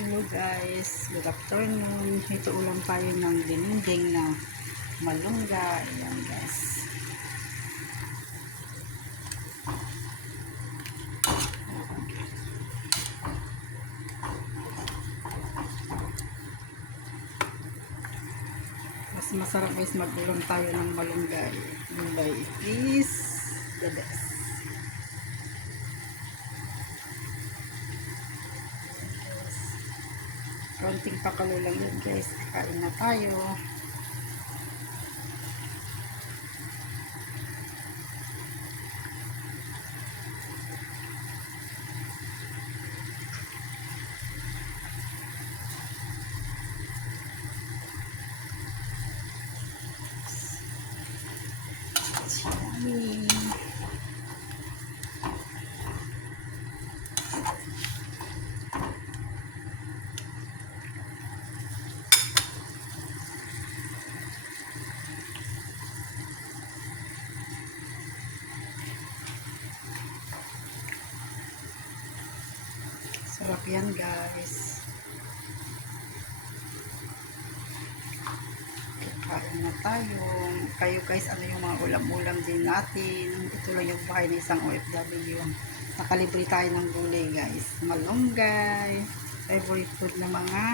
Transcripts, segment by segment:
Hello guys, good afternoon. Ito ulam tayo ng dinding na malungga. Ayan guys. Mas masarap guys mag-ulam tayo ng malunggay. Malunggay is the best. Konting pakalo lang yun guys. Kain na tayo. Yummy. Sarap yan guys. Kain na tayo. Kayo guys, ano yung mga ulam-ulam din natin. Ito lang yung bahay ng isang OFW. Nakalibre tayo ng gulay guys. Malunggay. Favorite food ng mga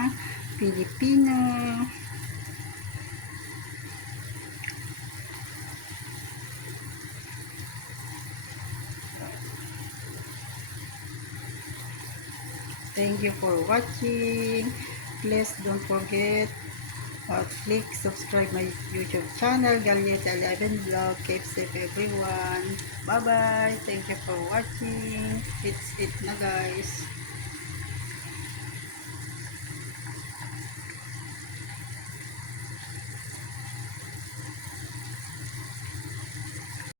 Pilipino. Thank you for watching. Please don't forget uh, click subscribe my YouTube channel, Galieta 11 Vlog. Keep safe everyone. Bye bye. Thank you for watching. It's it na guys.